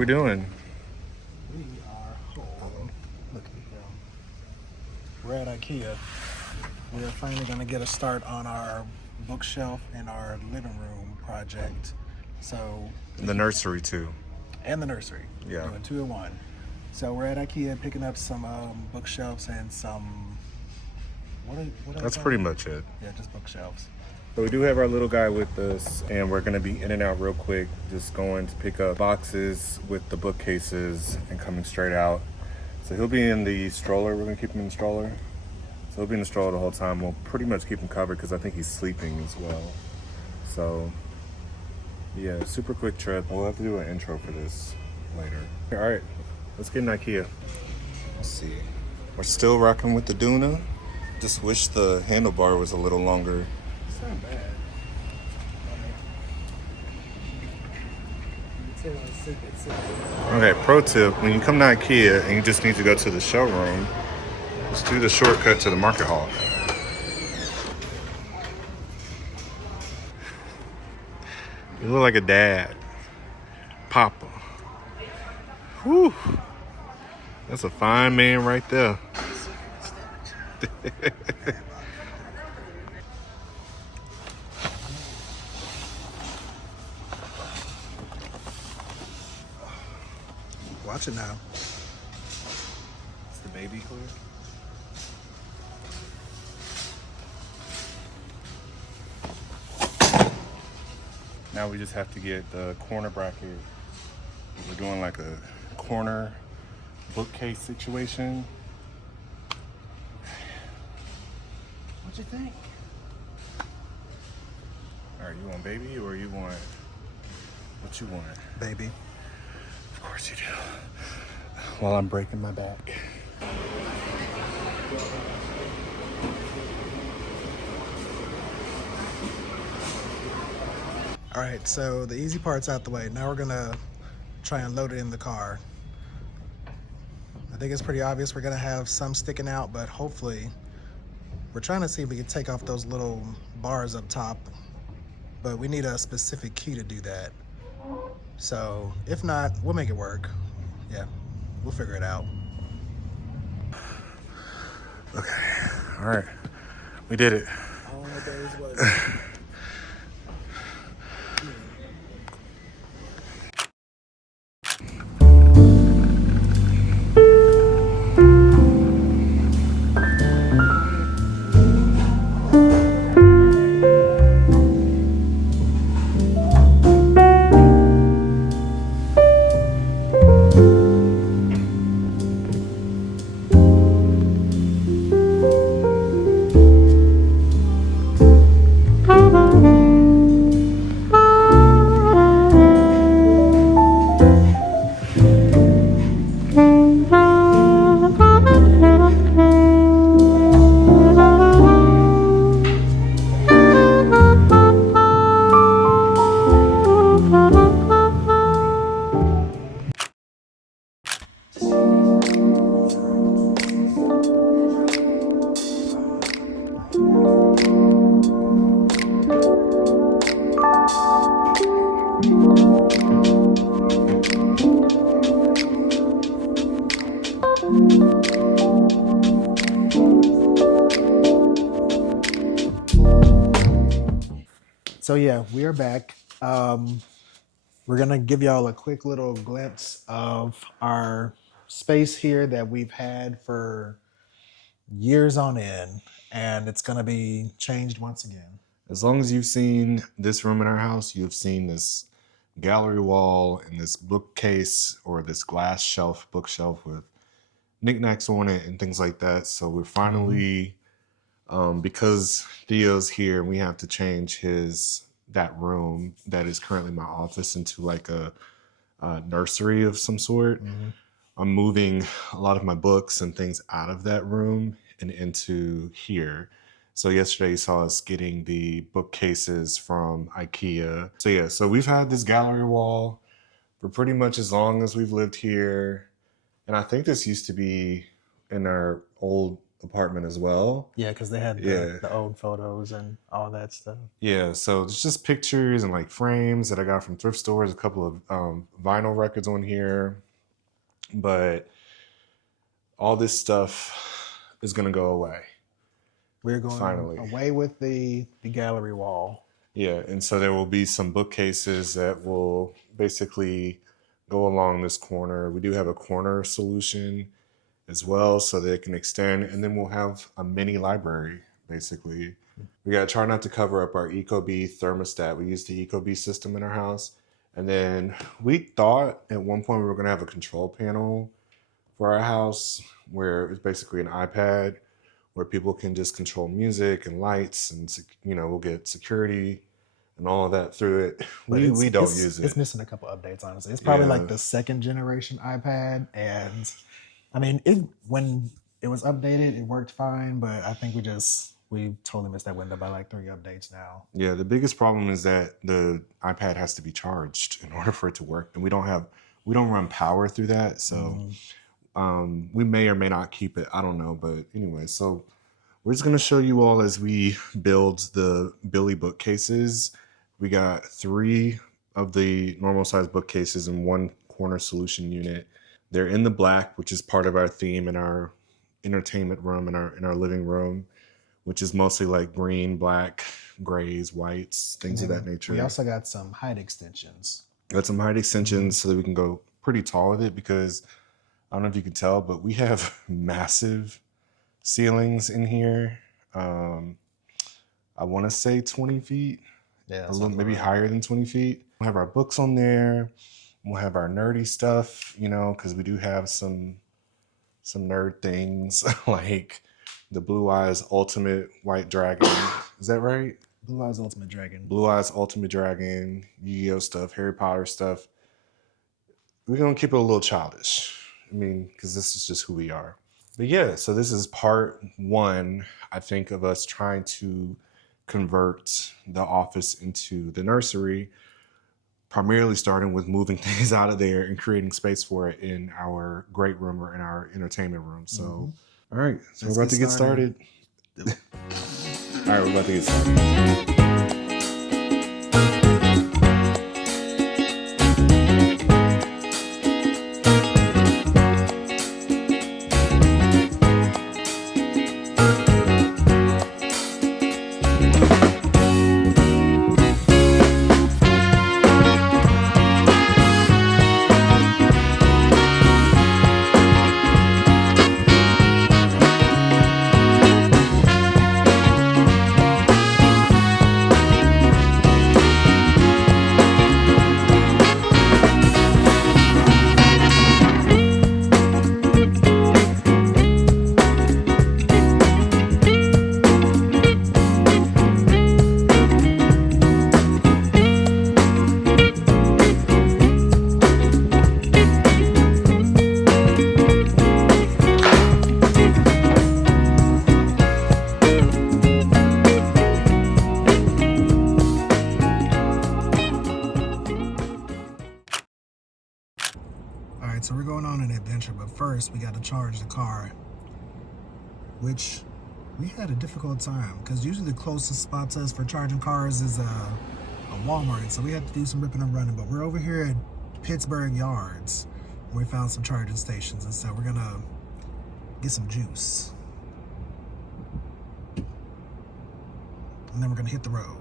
we doing? We are home. Look at you. We're at IKEA. We are finally going to get a start on our bookshelf in our living room project. So The nursery too. and the nursery. Yeah. Doing 2 in 1. So we're at IKEA picking up some bookshelves and some. What are That's they pretty called? much it. Yeah, just bookshelves. So we do have our little guy with us, and we're gonna be in and out real quick, just going to pick up boxes with the bookcases and coming straight out. So he'll be in the stroller. We're gonna keep him in the stroller. So he'll be in the stroller the whole time. We'll pretty much keep him covered because I think he's sleeping as well. So yeah, super quick trip. We'll have to do an intro for this later. All right, let's get in IKEA. Let's see. We're still rocking with the Duna. Just wish the handlebar was a little longer. It's not bad. Okay, pro tip, when you come to IKEA and you just need to go to the showroom, just do the shortcut to the market hall. You look like a dad. Papa. Whew. That's a fine man right there. Watch it now. It's the baby clear. Now we just have to get the corner bracket. We're doing like a corner bookcase situation. What'd you think? All right, you want baby or you want, what you want? Baby. Of course you do. While I'm breaking my back. All right, so the easy part's out the way. Now we're gonna try and load it in the car. I think it's pretty obvious we're gonna have some sticking out, but hopefully we're trying to see if we can take off those little bars up top, but we need a specific key to do that. So if not, we'll make it work. Yeah, we'll figure it out. Okay, all right, we did it. All the days was. So yeah, we are back. We're gonna give y'all a quick little glimpse of our space here that we've had for years on end, and it's gonna be changed once again. As long as you've seen this room in our house, you've seen this gallery wall and this bookcase or this glass shelf, bookshelf with knickknacks on it and things like that. So we're finally, because Theo's here, we have to change that room that is currently my office into like a nursery of some sort. I'm moving a lot of my books and things out of that room and into here. So yesterday you saw us getting the bookcases from IKEA. So yeah, so we've had this gallery wall for pretty much as long as we've lived here. And I think this used to be in our old apartment as well. Yeah, because they had the old photos and all that stuff. Yeah, so it's just pictures and like frames that I got from thrift stores, a couple of vinyl records on here, but all this stuff is gonna go away. We're going finally away with the gallery wall. Yeah, and so there will be some bookcases that will basically go along this corner. We do have a corner solution as well, so they can extend, and then we'll have a mini library, basically. We gotta try not to cover up our Ecobee thermostat. We use the Ecobee system in our house. And then we thought at one point we were gonna have a control panel for our house where it's basically an iPad where people can just control music and lights, and we'll get security and all of that through it. We don't use it. It's missing a couple updates, honestly. It's probably like the second generation iPad, and I mean, when it was updated, it worked fine, but I think we totally missed that window by like 3 updates now. Yeah, the biggest problem is that the iPad has to be charged in order for it to work, and we don't run power through that, so we may or may not keep it. I don't know, but anyway, so we're just gonna show you all as we build the Billy bookcases. We got 3 of the normal size bookcases in 1 corner solution unit. They're in the black, which is part of our theme in our entertainment room, in our living room, which is mostly like green, black, grays, whites, things of that nature. We also got some height extensions. Got some height extensions so that we can go pretty tall with it, because I don't know if you can tell, but we have massive ceilings in here. I want to say 20 feet. Yeah, a little, maybe higher than 20 feet. We'll have our books on there. We'll have our nerdy stuff, because we do have some nerd things like the Blue Eyes Ultimate White Dragon. Is that right? Blue Eyes Ultimate Dragon. Blue Eyes Ultimate Dragon, Yu-Gi-Oh stuff, Harry Potter stuff. We're going to keep it a little childish. I mean, because this is just who we are. But yeah, so this is part 1, I think, of us trying to convert the office into the nursery, primarily starting with moving things out of there and creating space for it in our great room or in our entertainment room. So, all right, so we're about to get started. All right, we're about to get started. So we're going on an adventure, but first we got to charge the car, which we had a difficult time because usually the closest spot to us for charging cars is a Walmart, so we had to do some ripping and running. But we're over here at Pittsburgh Yards, where we found some charging stations, and so we're gonna get some juice, and then we're gonna hit the road.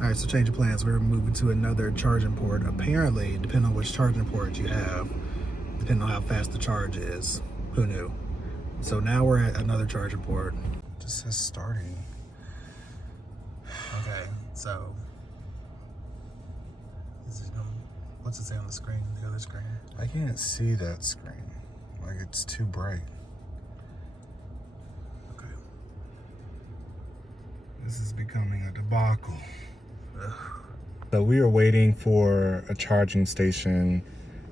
All right, so change of plans. We're moving to another charging port. Apparently, depending on which charging port you have, depending on how fast the charge is. Who knew? So now we're at another charging port. It just says starting. Okay, so what's it say on the screen, the other screen? I can't see that screen. Like, it's too bright. Okay. This is becoming a debacle. So we are waiting for a charging station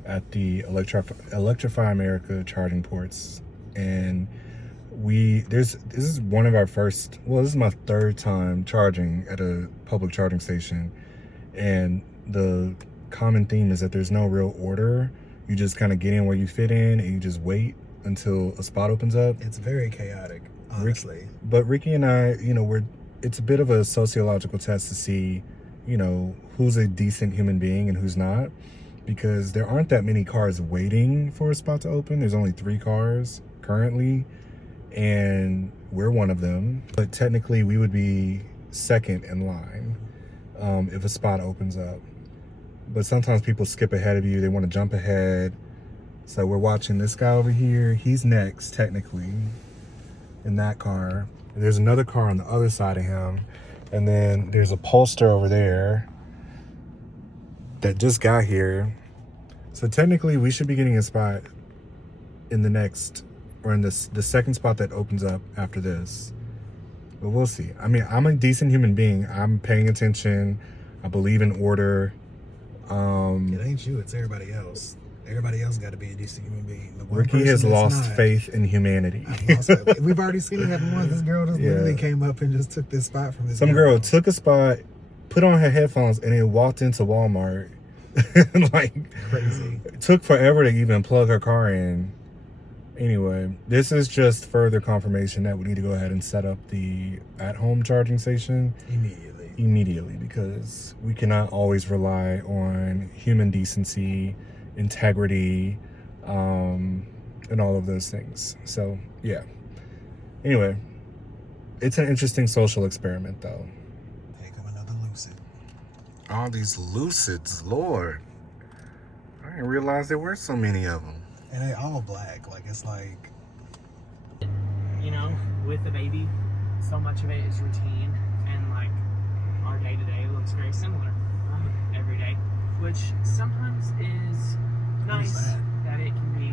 at the Electrify America charging ports, and this is one of our first, well, this is my 3rd time charging at a public charging station, and the common theme is that there's no real order. You just kind of get in where you fit in and you just wait. until a spot opens up. It's very chaotic, honestly. But Ricky and I, it's a bit of a sociological test to see, who's a decent human being and who's not. Because there aren't that many cars waiting for a spot to open. There's only 3 cars currently, and we're one of them. But technically, we would be second in line if a spot opens up. But sometimes people skip ahead of you. They want to jump ahead. So we're watching this guy over here. He's next, technically, in that car. And there's another car on the other side of him. And then there's a pollster over there that just got here. So technically we should be getting a spot in the next, or in the second spot that opens up after this. But we'll see. I mean, I'm a decent human being. I'm paying attention. I believe in order. It ain't you, it's everybody else. Everybody else got to be a decent human being. The one Ricky has person that's lost not, faith in humanity. We've already seen it happen once. This girl just literally came up and just took this spot from this Some girl took a spot, put on her headphones, and then walked into Walmart. Like, crazy. It took forever to even plug her car in. Anyway, this is just further confirmation that we need to go ahead and set up the at-home charging station immediately, because we cannot always rely on human decency, integrity, and all of those things. So yeah, anyway, it's an interesting social experiment though. Here come another Lucid. All these Lucids, Lord, I didn't realize there were so many of them. And they all black. Like, it's like, with the baby, so much of it is routine, and like our day-to-day looks very similar every day, which sometimes is nice that it can be.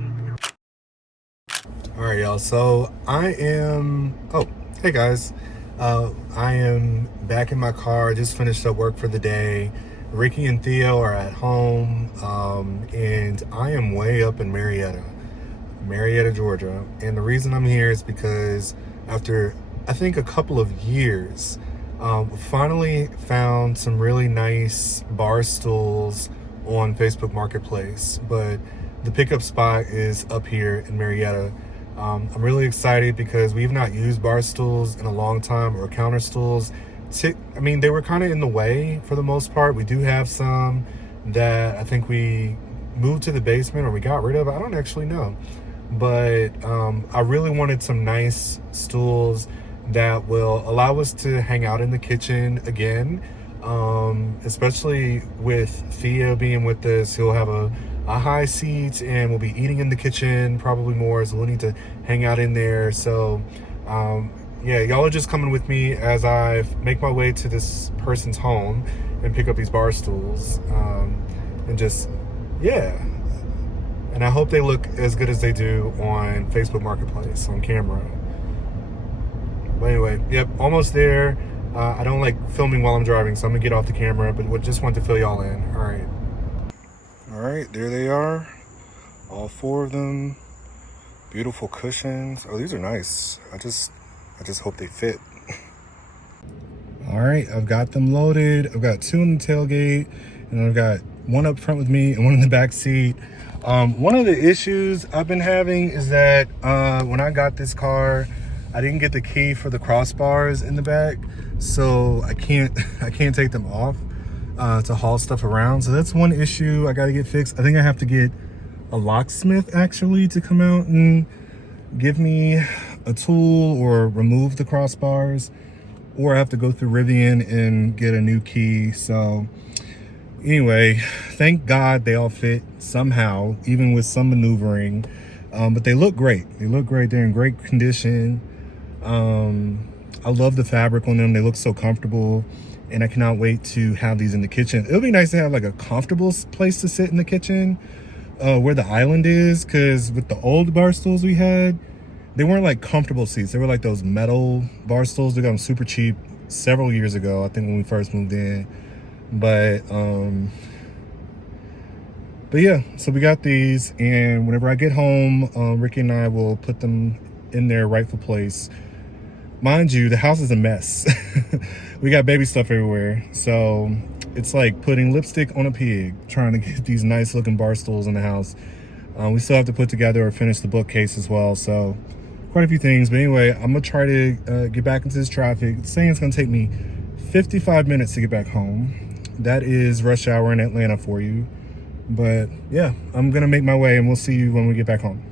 All right, y'all. So I am. Oh, hey guys. I am back in my car. Just finished up work for the day. Ricky and Theo are at home, and I am way up in Marietta, Georgia. And the reason I'm here is because after, I think, a couple of years, finally found some really nice bar stools on Facebook Marketplace. But the pickup spot is up here in Marietta. I'm really excited because we've not used bar stools in a long time, or counter stools. I mean, they were kind of in the way for the most part. We do have some that I think we moved to the basement or we got rid of. I don't actually know. But I really wanted some nice stools that will allow us to hang out in the kitchen again. Especially with Theo being with us, he'll have a high seat and we'll be eating in the kitchen probably more, so we'll need to hang out in there. So yeah, y'all are just coming with me as I make my way to this person's home and pick up these bar stools, and just, yeah. And I hope they look as good as they do on Facebook Marketplace on camera. But anyway, yep, almost there. I don't like filming while I'm driving, so I'm gonna get off the camera, but just want to fill y'all in. All right, there they are, all 4 of them. Beautiful cushions. Oh, these are nice. I just hope they fit. All right, I've got them loaded. I've got 2 in the tailgate, and I've got 1 up front with me and 1 in the back seat. One of the issues I've been having is that when I got this car, I didn't get the key for the crossbars in the back, so I can't take them off to haul stuff around. So that's one issue I got to get fixed. I think I have to get a locksmith actually to come out and give me a tool or remove the crossbars, or I have to go through Rivian and get a new key. So anyway, thank God they all fit somehow, even with some maneuvering. But they look great. They're in great condition. I love the fabric on them. They look so comfortable, and I cannot wait to have these in the kitchen. It'll be nice to have like a comfortable place to sit in the kitchen, where the island is, because with the old bar stools we had, they weren't like comfortable seats. They were like those metal bar stools. They got them super cheap several years ago, I think, when we first moved in. But yeah, so we got these, and whenever I get home, Ricky and I will put them in their rightful place. Mind you, the house is a mess. We got baby stuff everywhere, so it's like putting lipstick on a pig trying to get these nice looking bar stools in the house. We still have to put together or finish the bookcase as well. So quite a few things. But anyway, I'm gonna try to get back into this traffic. It's saying it's gonna take me 55 minutes to get back home. That is rush hour in Atlanta for you. But yeah, I'm gonna make my way and we'll see you when we get back home.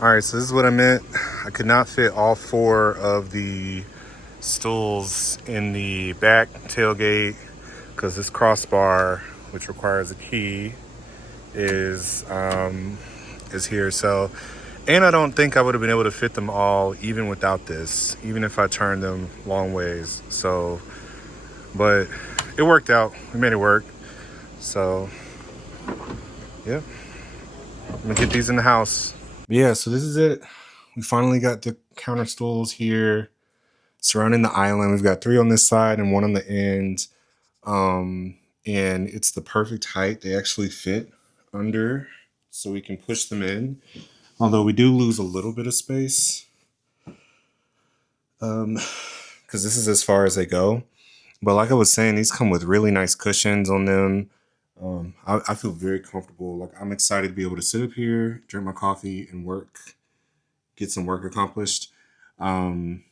All right, so this is what I meant. I could not fit all 4 of the stools in the back tailgate because this crossbar, which requires a key, is here. So, and I don't think I would have been able to fit them all even without this, even if I turned them long ways. So, but it worked out. We made it work. So, yeah, I'm gonna get these in the house. Yeah, so this is it. We finally got the counter stools here surrounding the island. We've got 3 on this side and 1 on the end. And it's the perfect height. They actually fit under, so we can push them in. Although we do lose a little bit of space. Because this is as far as they go. But like I was saying, these come with really nice cushions on them. I feel very comfortable. Like, I'm excited to be able to sit up here, drink my coffee, and work, get some work accomplished. And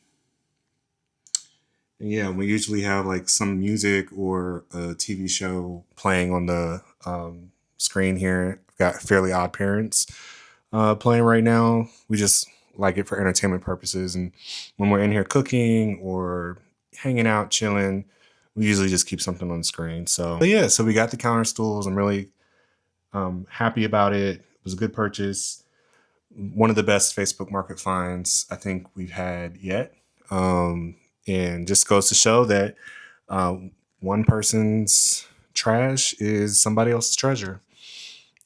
yeah, we usually have like some music or a TV show playing on the screen here. I've got Fairly Odd Parents playing right now. We just like it for entertainment purposes. And when we're in here cooking or hanging out, chilling, we usually just keep something on the screen. So but yeah, so we got the counter stools. I'm really happy about it. It was a good purchase. One of the best Facebook Market finds I think we've had yet. And just goes to show that one person's trash is somebody else's treasure,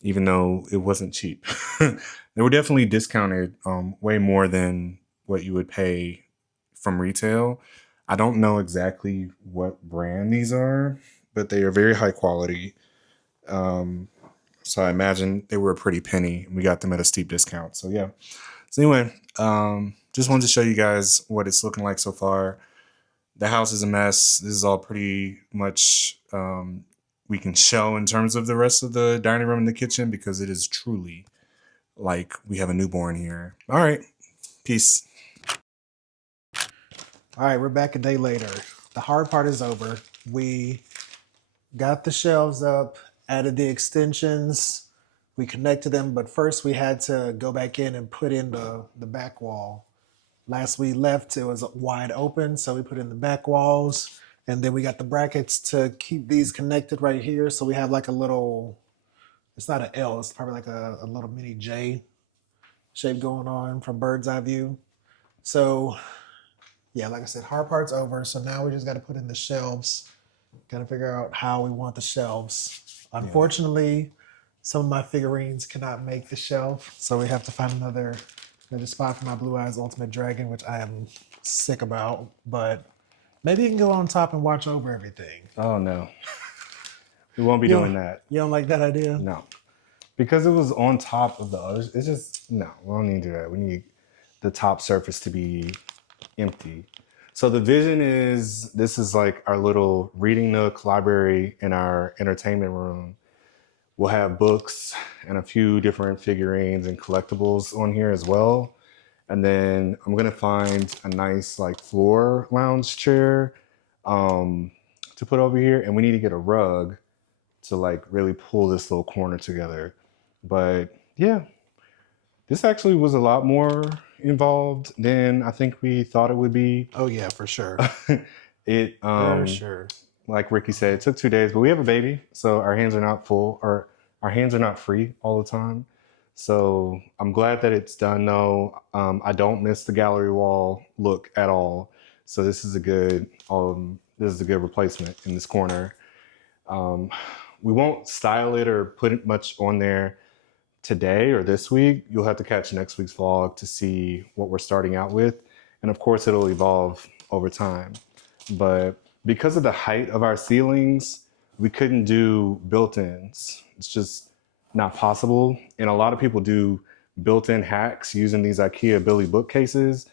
even though it wasn't cheap. They were definitely discounted way more than what you would pay from retail. I don't know exactly what brand these are, but they are very high quality. So I imagine they were a pretty penny. We got them at a steep discount. So yeah. So anyway, just wanted to show you guys what it's looking like so far. The house is a mess. This is all pretty much we can show in terms of the rest of the dining room and the kitchen because it is truly like we have a newborn here. All right. Peace. All right, we're back a day later. The hard part is over. We got the shelves up, added the extensions, we connected them, but first we had to go back in and put in the back wall. Last we left, it was wide open, so we put in the back walls, and then we got the brackets to keep these connected right here. So we have like a little, it's not an L, it's probably like a little mini J shape going on from bird's eye view. So yeah, like I said, hard part's over. So now we just got to put in the shelves, got to figure out how we want the shelves. Unfortunately, some of my figurines cannot make the shelf, so we have to find another spot for my Blue Eyes Ultimate Dragon, which I am sick about, but maybe you can go on top and watch over everything. Oh, no. We won't be doing that. You don't like that idea? No. Because it was on top of the others. It's just, no, we don't need to do that. We need the top surface to be empty. So the vision is, this is like our little reading nook library in our entertainment room. We'll have books and a few different figurines and collectibles on here as well. And then I'm gonna find a nice like floor lounge chair to put over here. And we need to get a rug to like really pull this little corner together. But yeah, this actually was a lot more involved than I think we thought it would be. Oh yeah, for sure. For sure. Like Ricky said, it took 2 days, but we have a baby, so our hands are not full, or our hands are not free all the time. So I'm glad that it's done though. I don't miss the gallery wall look at all. So this is a good replacement in this corner. We won't style it or put much on there today or this week. You'll have to catch next week's vlog to see what we're starting out with. And of course it'll evolve over time. But because of the height of our ceilings, we couldn't do built-ins. It's just not possible. And a lot of people do built-in hacks using these IKEA Billy bookcases.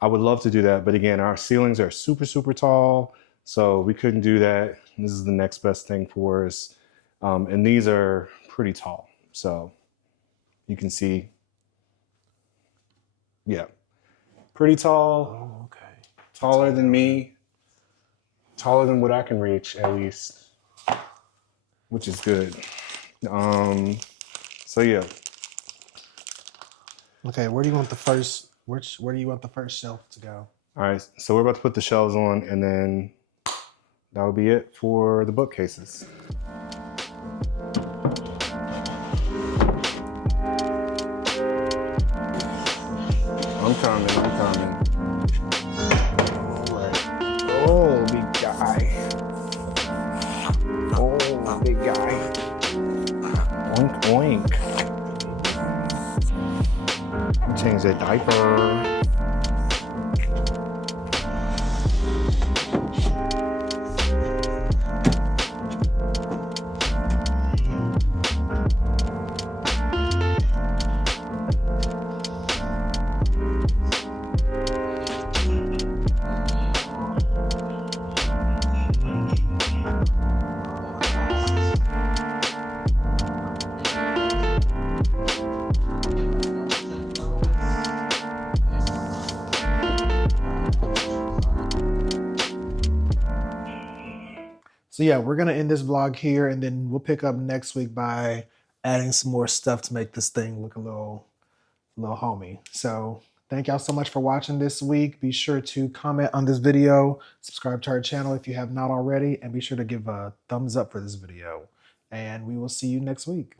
I would love to do that. But again, our ceilings are super, super tall. So we couldn't do that. This is the next best thing for us. And these are pretty tall. So You can see, yeah, pretty tall. Oh, okay. Taller than me. Taller than what I can reach, at least, which is good. So yeah. Okay, where do you want the first? Where do you want the first shelf to go? All right, so we're about to put the shelves on, and then that'll be it for the bookcases. I'm coming. All right. Oh, big guy. Oh, big guy. Oink, oink. Change the diaper. So yeah, we're gonna end this vlog here, and then we'll pick up next week by adding some more stuff to make this thing look a little homey. So thank y'all so much for watching this week. Be sure to comment on this video, subscribe to our channel if you have not already, and be sure to give a thumbs up for this video. And we will see you next week.